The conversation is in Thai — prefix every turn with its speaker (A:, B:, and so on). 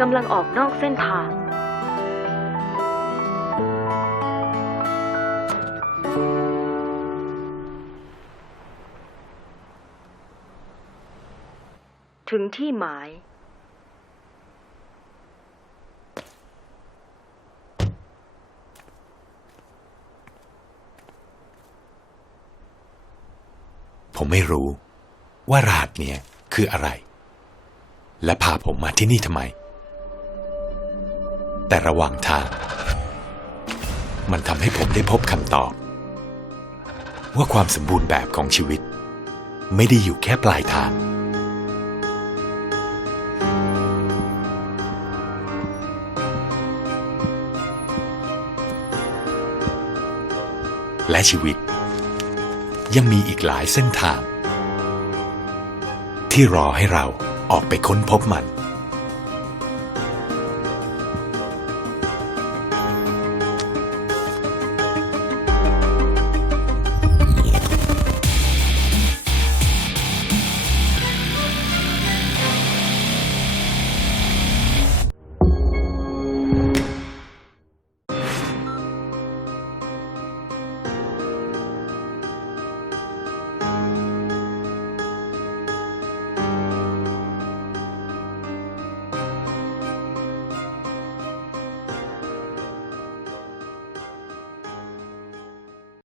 A: กำลังออกนอกเส้นทาง ถึงที่หมาย
B: ผมไม่รู้ว่ารหัสเนี่ยคืออะไร และพาผมมาที่นี่ทำไม แต่ระหว่างทาง มันทำให้ผมได้พบคำตอบ ว่าความสมบูรณ์แบบของชีวิต ไม่ได้อยู่แค่ปลายทาง และชีวิต ยังมีอีกหลายเส้นทาง ที่รอให้เราออกไปค้นพบมัน